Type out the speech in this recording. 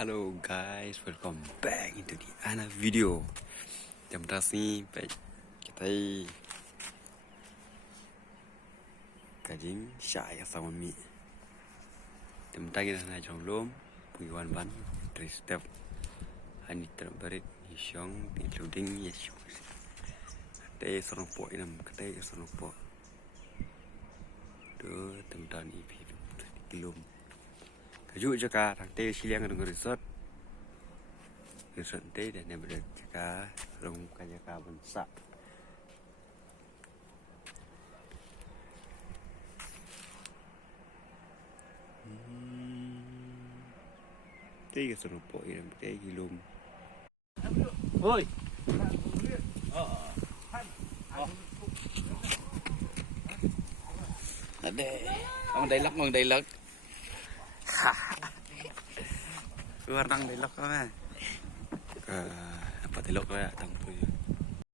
Hello guys, welcome back into the another video. Jam ni baik kita kajing syai sama mi. Jam kita nak jom lom pujuan ban dari step hani terbarit hisyong including yesu. Kata sorong po inam kata sorong po. Tu tentang ni kilom. Kaju jaka thằng tê xi liang dengan resort tê dan yang berada jaka rong kajaka bensak tê cái sân po ini tê kilom oi ada ông đây lắc Warnang delok apa? Apa delok ya tang tu.